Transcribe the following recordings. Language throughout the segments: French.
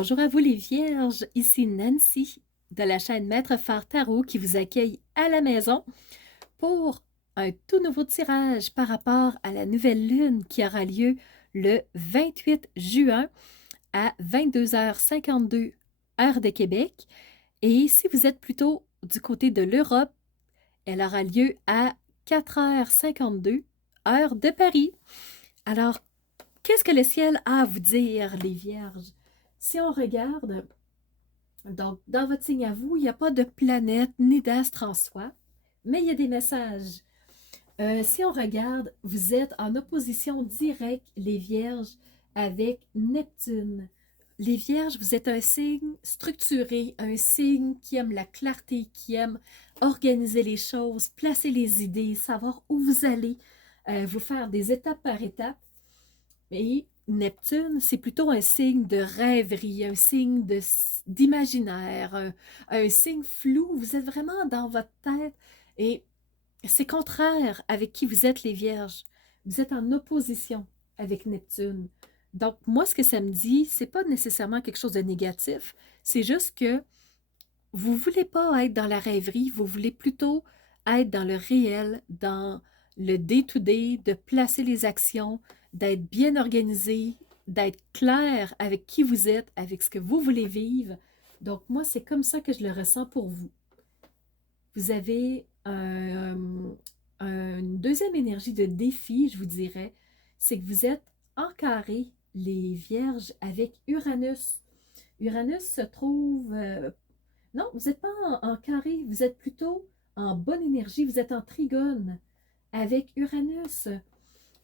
Bonjour à vous les vierges, ici Nancy de la chaîne Maître Phare Tarot qui vous accueille à la maison pour un tout nouveau tirage par rapport à la nouvelle lune qui aura lieu le 28 juin à 22h52 heure de Québec. Et si vous êtes plutôt du côté de l'Europe, elle aura lieu à 4h52 heure de Paris. Alors, qu'est-ce que le ciel a à vous dire, les vierges? Si on regarde, donc dans votre signe à vous, il n'y a pas de planète ni d'astre en soi, mais il y a des messages. Si on regarde, vous êtes en opposition directe, les vierges, avec Neptune. Les vierges, vous êtes un signe structuré, un signe qui aime la clarté, qui aime organiser les choses, placer les idées, savoir où vous allez, vous faire des étapes par étapes. Et Neptune, c'est plutôt un signe de rêverie, un signe d'imaginaire, un signe flou. Vous êtes vraiment dans votre tête et c'est contraire avec qui vous êtes les vierges. Vous êtes en opposition avec Neptune. Donc, moi, ce que ça me dit, c'est pas nécessairement quelque chose de négatif. C'est juste que vous voulez pas être dans la rêverie, vous voulez plutôt être dans le réel, dans le day-to-day, de placer les actions, d'être bien organisé, d'être clair avec qui vous êtes, avec ce que vous voulez vivre. Donc, moi, c'est comme ça que je le ressens pour vous. Vous avez une deuxième énergie de défi, je vous dirais, c'est que vous êtes en carré, les vierges, avec Uranus. Uranus se trouve non, vous n'êtes pas en carré, vous êtes plutôt en bonne énergie, vous êtes en trigone avec Uranus.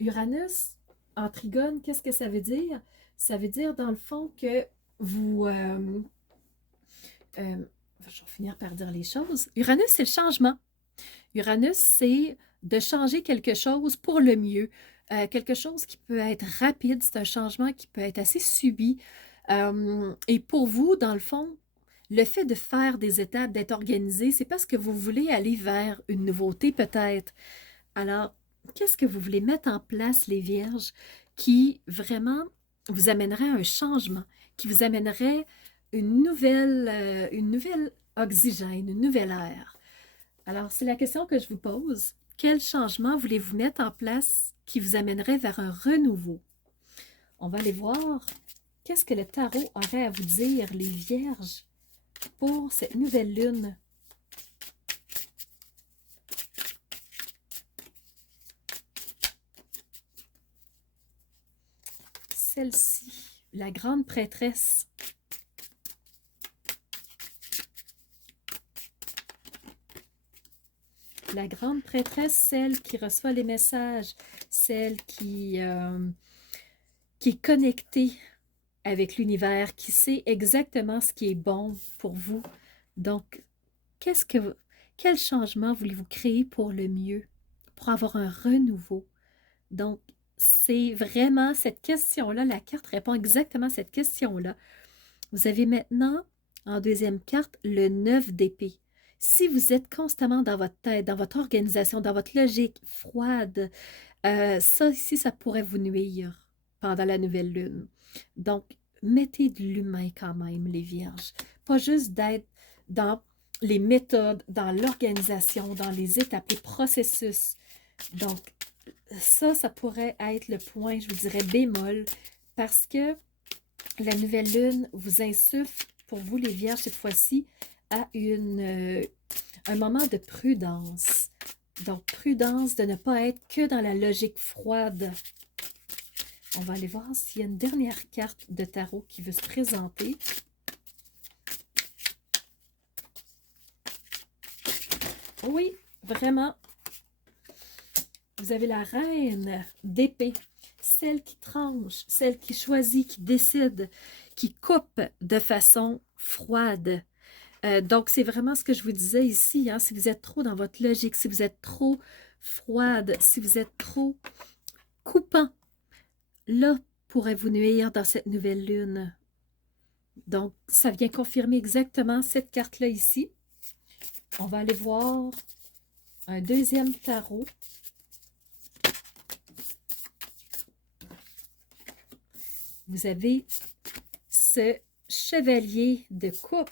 Uranus, en trigone, qu'est-ce que ça veut dire? Ça veut dire, dans le fond, que vous... je vais finir par dire les choses. Uranus, c'est le changement. Uranus, c'est de changer quelque chose pour le mieux. Quelque chose qui peut être rapide, c'est un changement qui peut être assez subi. Et pour vous, dans le fond, le fait de faire des étapes, d'être organisé, c'est parce que vous voulez aller vers une nouveauté peut-être. Alors, qu'est-ce que vous voulez mettre en place, les vierges, qui vraiment vous amènerait à un changement, qui vous amènerait une nouvelle oxygène, une nouvelle ère? Alors, c'est la question que je vous pose. Quel changement voulez-vous mettre en place qui vous amènerait vers un renouveau? On va aller voir qu'est-ce que le tarot aurait à vous dire, les vierges, pour cette nouvelle lune. Celle-ci, la grande prêtresse. La grande prêtresse, celle qui reçoit les messages, celle qui est connectée avec l'univers, qui sait exactement ce qui est bon pour vous. Donc, quel changement voulez-vous créer pour le mieux, pour avoir un renouveau? Donc, c'est vraiment cette question-là, la carte répond exactement à cette question-là. Vous avez maintenant, en deuxième carte, le 9 d'épée. Si vous êtes constamment dans votre tête, dans votre organisation, dans votre logique froide, ça ici, ça pourrait vous nuire pendant la nouvelle lune. Donc, mettez de l'humain quand même, les vierges. Pas juste d'être dans les méthodes, dans l'organisation, dans les étapes, les processus. Donc, ça pourrait être le point, je vous dirais, bémol, parce que la nouvelle lune vous insuffle, pour vous les vierges, cette fois-ci, à un moment de prudence. Donc, prudence de ne pas être que dans la logique froide. On va aller voir s'il y a une dernière carte de tarot qui veut se présenter. Oui, vraiment. Vous avez la reine d'épée, celle qui tranche, celle qui choisit, qui décide, qui coupe de façon froide. Donc, c'est vraiment ce que je vous disais ici, hein, si vous êtes trop dans votre logique, si vous êtes trop froide, si vous êtes trop coupant, là, pourrait vous nuire dans cette nouvelle lune. Donc, ça vient confirmer exactement cette carte-là ici. On va aller voir un deuxième tarot. Vous avez ce chevalier de coupe.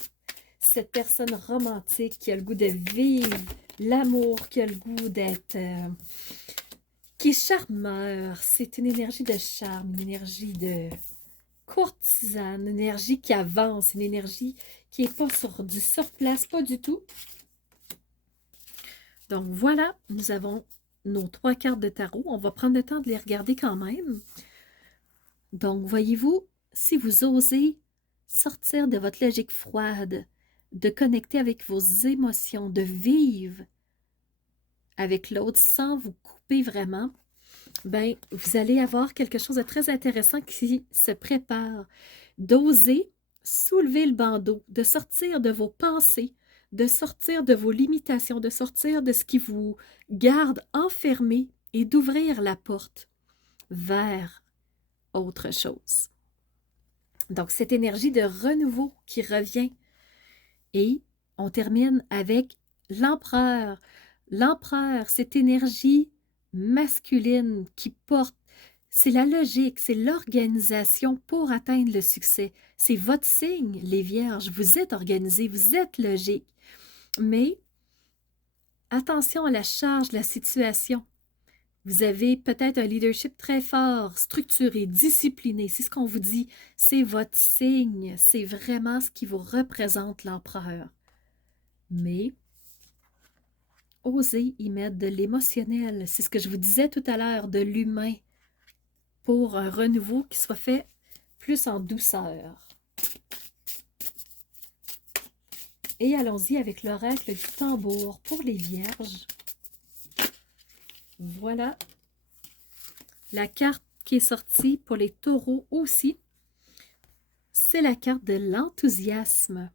Cette personne romantique qui a le goût de vivre l'amour, qui a le goût d'être... qui est charmeur. C'est une énergie de charme, une énergie de courtisane, une énergie qui avance, une énergie qui n'est pas sur du surplace, pas du tout. Donc voilà, nous avons nos 3 cartes de tarot. On va prendre le temps de les regarder quand même. Donc voyez-vous, si vous osez sortir de votre logique froide, de connecter avec vos émotions, de vivre avec l'autre sans vous couper vraiment, ben, vous allez avoir quelque chose de très intéressant qui se prépare. D'oser soulever le bandeau, de sortir de vos pensées, de sortir de vos limitations, de sortir de ce qui vous garde enfermé et d'ouvrir la porte vers autre chose. Donc, cette énergie de renouveau qui revient. Et on termine avec l'empereur. L'empereur, cette énergie masculine qui porte, c'est la logique, c'est l'organisation pour atteindre le succès. C'est votre signe, les vierges. Vous êtes organisés, vous êtes logiques. Mais attention à la charge de la situation. Vous avez peut-être un leadership très fort, structuré, discipliné. C'est ce qu'on vous dit. C'est votre signe. C'est vraiment ce qui vous représente, l'empereur. Mais osez y mettre de l'émotionnel. C'est ce que je vous disais tout à l'heure, de l'humain, pour un renouveau qui soit fait plus en douceur. Et allons-y avec l'oracle du tambour pour les vierges. Voilà la carte qui est sortie pour les taureaux aussi. C'est la carte de l'enthousiasme.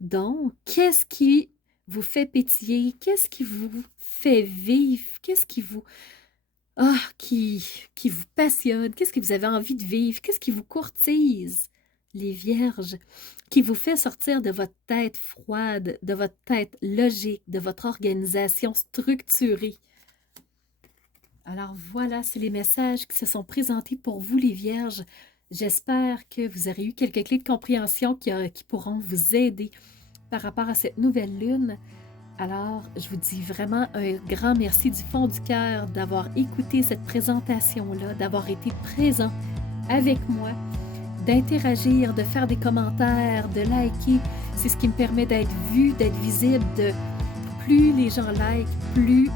Donc, qu'est-ce qui vous fait pétiller? Qu'est-ce qui vous fait vivre? Qu'est-ce qui vous... qui vous passionne? Qu'est-ce que vous avez envie de vivre? Qu'est-ce qui vous courtise? Les vierges, qui vous fait sortir de votre tête froide, de votre tête logique, de votre organisation structurée. Alors voilà, c'est les messages qui se sont présentés pour vous les vierges. J'espère que vous aurez eu quelques clés de compréhension qui pourront vous aider par rapport à cette nouvelle lune. Alors, je vous dis vraiment un grand merci du fond du cœur d'avoir écouté cette présentation-là, d'avoir été présent avec moi, d'interagir, de faire des commentaires, de liker. C'est ce qui me permet d'être vu, d'être visible. Plus les gens like, plus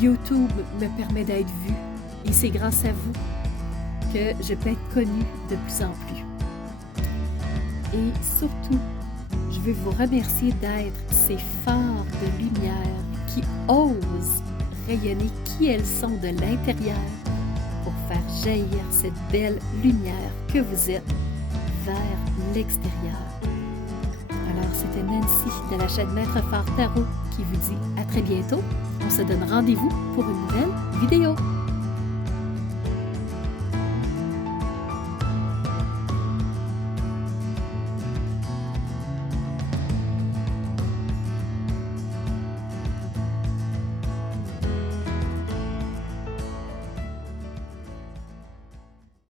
YouTube me permet d'être vu. Et c'est grâce à vous que je peux être connue de plus en plus. Et surtout, je veux vous remercier d'être ces phares de lumière qui osent rayonner qui elles sont de l'intérieur pour faire jaillir cette belle lumière que vous êtes vers l'extérieur. Alors, c'était Nancy de la chaîne Maître Phare Tarot qui vous dit à très bientôt. On se donne rendez-vous pour une nouvelle vidéo.